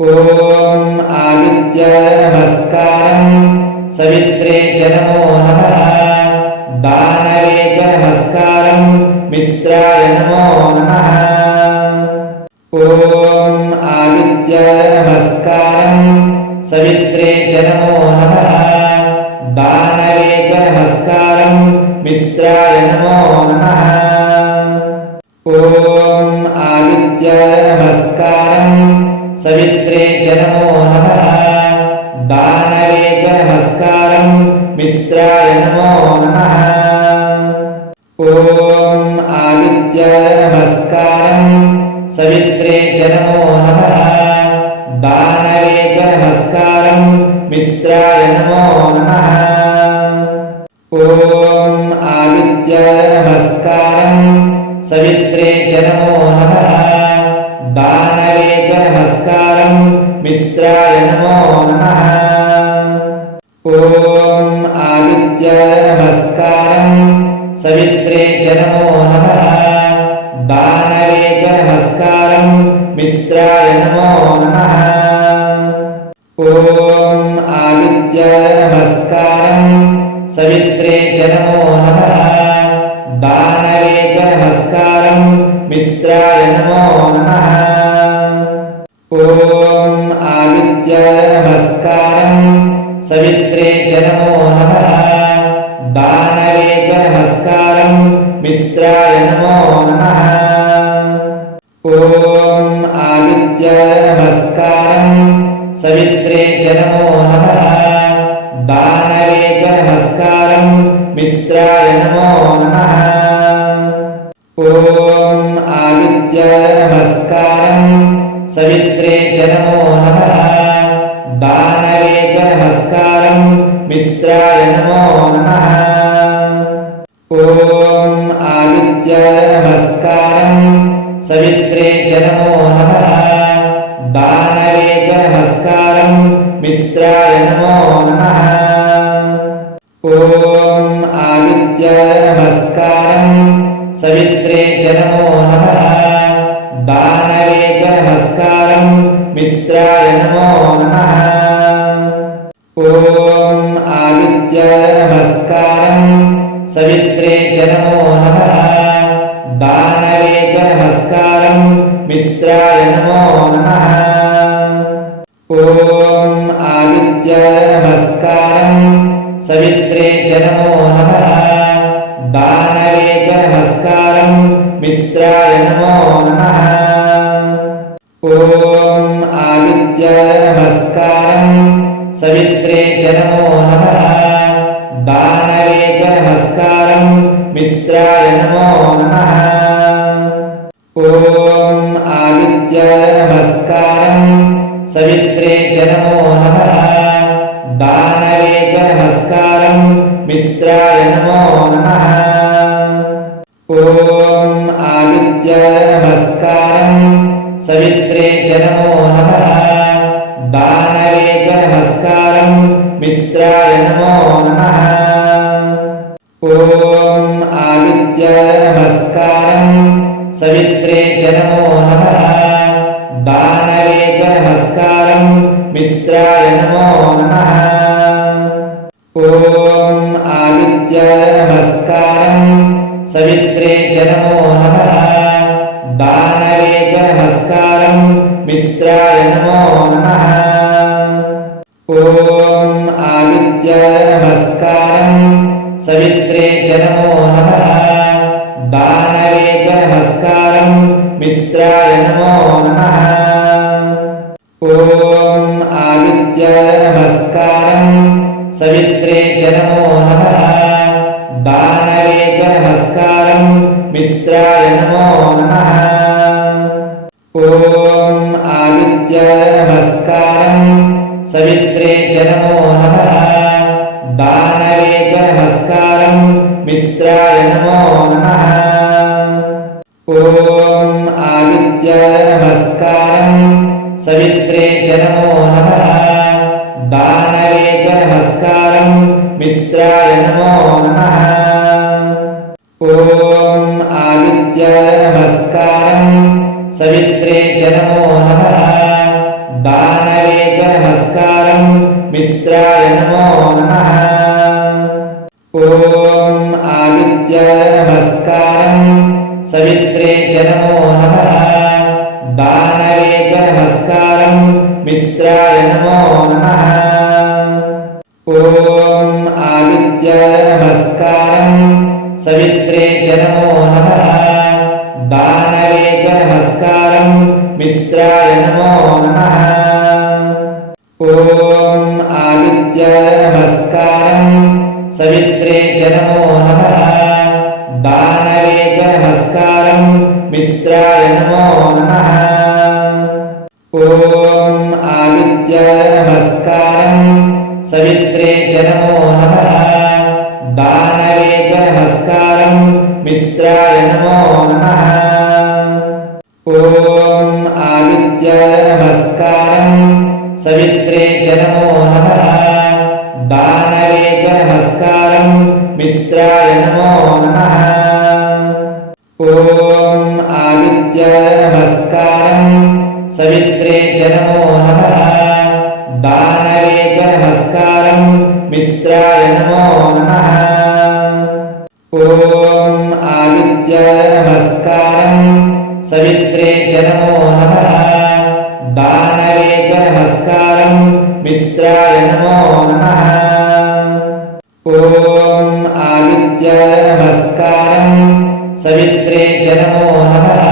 ॐ आदित्याय नमस्कारं सवित्रे च नमो नमः भानवे च नमस्कारं मित्राय नमो नमः ॐ आदित्याय नमस्कारं सवित्रे च नमो नमः भानवे च नमस्कारं मित्राय नमो नमः ॐ आदित्याय नमस्कारं सवित्रे च नमो नमः भानवे च नमस्कारं मित्राय नमो नमः ॐ आदित्याय नमस्कारं सवित्रे च नमो नमः भानवे च नमस्कारं मित्राय नमो नमः ॐ आदित्याय नमस्कारं सवित्रे च नमो नमः भानवे च नमस्कारं मित्राय नमो नमः ॐ आदित्याय नमस्कारं सवित्रे च नमो नमः भानवे च नमस्कारं मित्राय नमो नमः ॐ आदित्याय नमस्कारं सवित्रे च नमो नमः भानवे च नमस्कारं मित्राय नमो नमः ॐ आदित्याय नमस्कारं सवित्रे च नमो नमः भानवे च नमस्कारं मित्राय नमो नमः ॐ आदित्याय नमस्कारं सवित्रे च नमो नमः भानवे च नमस्कारं मित्राय नमो नमः ॐ आदित्याय नमस्कारं सवित्रे च नमो नमः भानवे च नमस्कारं मित्राय नमो नमः ॐ आदित्याय नमस्कारं सवित्रे च नमो नमः भानवे च नमस्कारं मित्राय नमो नमः ॐ आदित्याय नमस्कारं सवित्रे च नमो नमः भानवे च नमस्कारं मित्राय नमो नमः ॐ आदित्याय नमस्कारं सवित्रे च नमो नमः भानवे च नमस्कारं मित्राय नमो नमः ॐ आदित्याय नमस्कारं सवित्रे च नमो नमः भानवे च नमस्कारं मित्राय नमो नमः ॐ आदित्याय नमस्कारं सवित्रे च नमो नमः भानवे च नमस्कारं मित्राय नमो नमः ॐ आदित्याय नमस्कारं सवित्रे च नमो नमः भानवे च नमस्कारं मित्राय नमो नमः ॐ आदित्याय नमस्कारं सवित्रे च नमो नमः भानवे च नमस्कारं मित्राय नमो नमः ॐ आदित्याय नमस्कारं सवित्रे च नमो नमः भानवे च नमस्कारं मित्राय नमो नमः ॐ आदित्याय नमस्कारं सवित्रे च नमो नमः भानवे च नमस्कारं मित्राय नमो नमः ॐ आदित्याय नमस्कारं सवित्रे च नमो नमः भानवे च नमस्कारं मित्राय नमो नमः ॐ आदित्याय नमस्कारं सवित्रे च नमो नमः भानवे च नमस्कारं मित्राय नमो नमः ॐ आदित्याय नमस्कारं सवित्रे च नमो नमः भानवे च नमस्कारं मित्राय नमो नमः ॐ आदित्याय नमस्कारं सवित्रे च नमो नमः भानवे च नमस्कारं मित्राय नमो नमः ॐ आदित्याय नमस्कारं सवित्रे च नमो नमः भानवे च नमस्कारं मित्राय नमो नमः ॐ आदित्याय नमस्कारं सवित्रे च नमो नमः भानवे च नमस्कारं मित्राय नमो नमः ॐ आदित्याय नमस्कारं सवित्रे च नमो नमः भानवे च नमस्कारं मित्राय नमो नमः ॐ आदित्याय नमस्कारं सवित्रे च नमो नमः भानवे च नमस्कारं मित्राय नमो नमः ॐ आदित्याय नमस्कारं सवित्रे च नमो नमः भानवे च नमस्कारं मित्राय नमो नमः ॐ आदित्याय नमस्कारं सवित्रे च नमो नमः भानवे च नमस्कारं मित्राय नमो नमः ॐ आदित्याय नमस्कारं सवित्रे च नमो नमः भानवे च नमस्कारं मित्राय नमो नमः ॐ आदित्याय नमस्कारं सवित्रे च नमो नमः भानवे च नमस्कारं मित्राय नमो नमः ॐ आदित्याय नमस्कारं सवित्रे च नमो नमः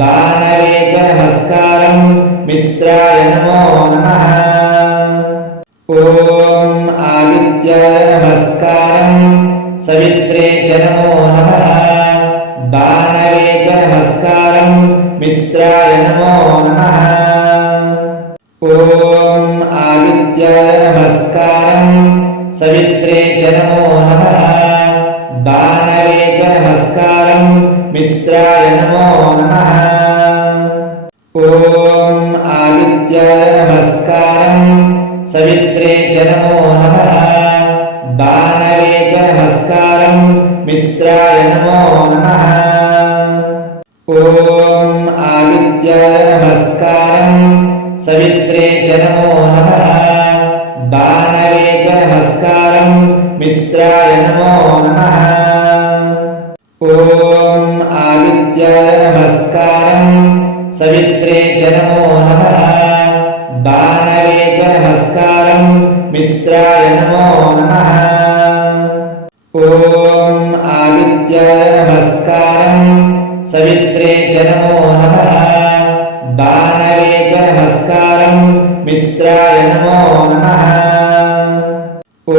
भानवे च नमस्कारं मित्राय नमो नमः ॐ आदित्याय नमस्कारं सवित्रे च नमो नमः भानवे च नमस्कारं मित्राय नमो नमः ॐ आदित्याय नमस्कारं सवित्रे च नमो नमः भानवे च नमस्कारं मित्राय नमो नमः ॐ आदित्याय नमस्कारं सवित्रे च नमो नमः भानवे च नमस्कारं मित्राय नमो नमः ॐ आदित्याय नमस्कारं सवित्रे च नमो नमः भानवे च नमस्कारं मित्राय नमो नमः ॐ आदित्याय नमस्कारं सवित्रे च नमो नमः भानवे च नमस्कारं मित्राय नमो नमः ॐ आदित्याय नमस्कारं सवित्रे च नमो नमः भानवे च नमस्कारं मित्राय नमो नमः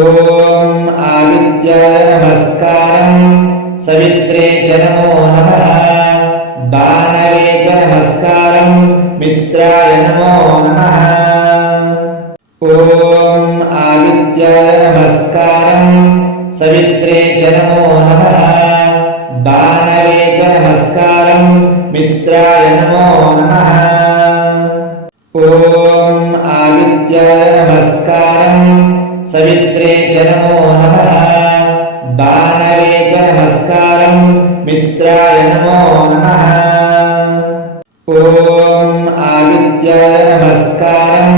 ॐ आदित्याय नमस्कारं सवित्रे च नमो नमः भानवे च नमस्कारं मित्राय नमो नमः ॐ आदित्याय नमस्कारं सवित्रे च नमो नमः भानवे च नमस्कारं मित्राय नमो नमः ॐ आदित्याय नमस्कारं सवित्रे च नमो नमः भानवे च नमस्कारं मित्राय नमो नमः ॐ आदित्याय नमस्कारं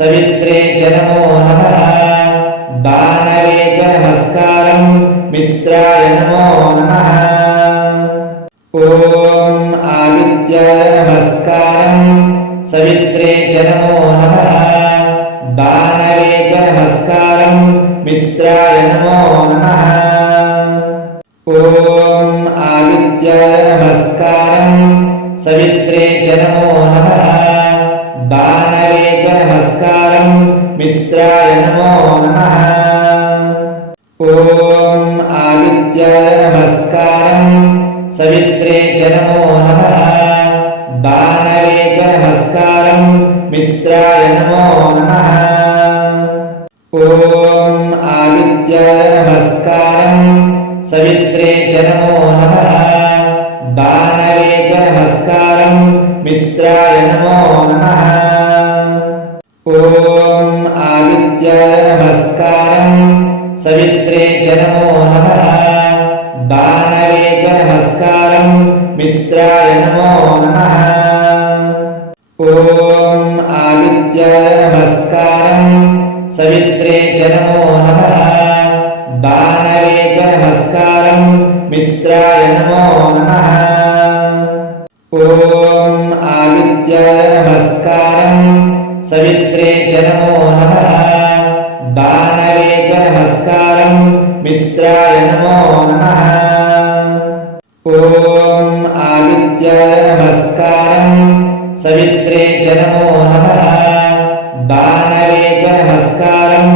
सवित्रे च नमो नमः भानवे च नमस्कारं मित्राय नमो नमः ॐ आदित्याय नमस्कारं सवित्रे च नमो नमः भानवे च नमस्कारं मित्राय नमो नमः ॐ आदित्याय नमस्कारं सवित्रे च नमो नमः भानवे च नमस्कारं मित्राय नमो नमः ॐ आदित्याय नमस्कारं सवित्रे च नमो नमः भानवे च नमस्कारं मित्राय नमो नमः ॐ आदित्याय नमस्कारं सवित्रे च नमो नमः भानवे च नमस्कारं मित्राय नमो नमः ॐ आदित्याय नमस्कारं सवित्रे च नमो नमः भानवे च नमस्कारं मित्राय नमो नमः ॐ आदित्याय नमस्कारं सवित्रे च नमो नमः भानवे च नमस्कारं मित्राय नमो नमः ॐ आदित्याय नमस्कारं सवित्रे च नमो नमः भानवे च नमस्कारं मित्राय नमो नमः ॐ आदित्याय नमस्कारं सवित्रे च नमो नमः भानवे च नमस्कारं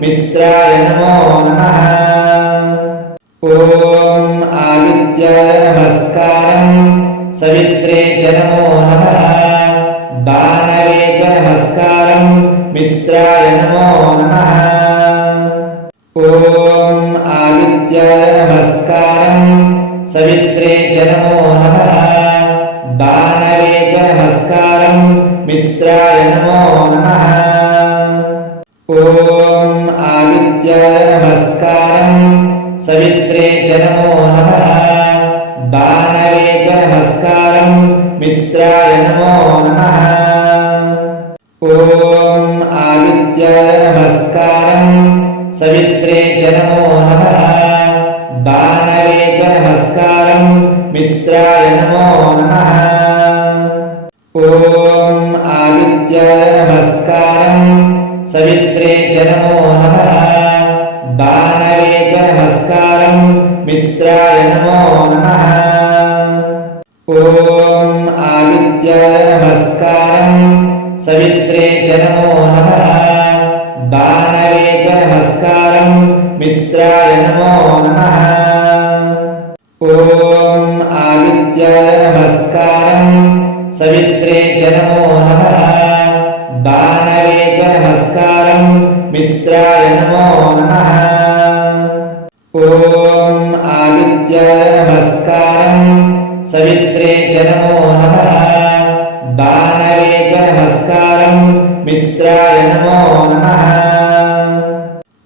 मित्राय नमो नमः ॐ आदित्याय नमस्कारं सवित्रे च नमो नमः भानवे च नमस्कारं मित्राय नमो नमः ॐ आदित्याय नमस्कारं सवित्रे च नमो नमः भानवे च नमस्कारं मित्राय नमो नमः ॐ आदित्याय नमस्कारं सवित्रे च नमो नमः भानवे च नमस्कारं मित्राय नमो नमः ॐ आदित्याय नमस्कारं सवित्रे च नमो नमः भानवे च नमस्कारं मित्राय नमो नमः ॐ आदित्याय नमस्कारं सवित्रे च नमो नमः भानवे च नमस्कारं मित्राय नमो नमः ॐ आदित्याय नमस्कारं सवित्रे च नमो नमः भानवे च नमस्कारं मित्राय नमो नमः ॐ आदित्याय नमस्कारं सवित्रे च नमो नमः भानवे च नमस्कारं मित्राय नमो नमः ॐ आदित्याय नमस्कारं सवित्रे च नमो नमः भानवे च नमस्कारं मित्राय नमो नमः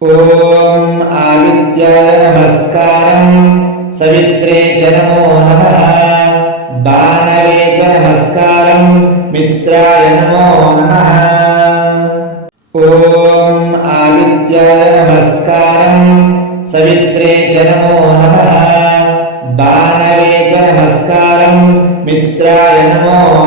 ॐ आदित्याय नमस्कारं सवित्रे च नमो नमः भानवे च नमस्कारं मित्राय नमो नमः ॐ आदित्याय नमस्कारं सवित्रे च नमो नमः भानवे च नमस्कारं मित्राय नमो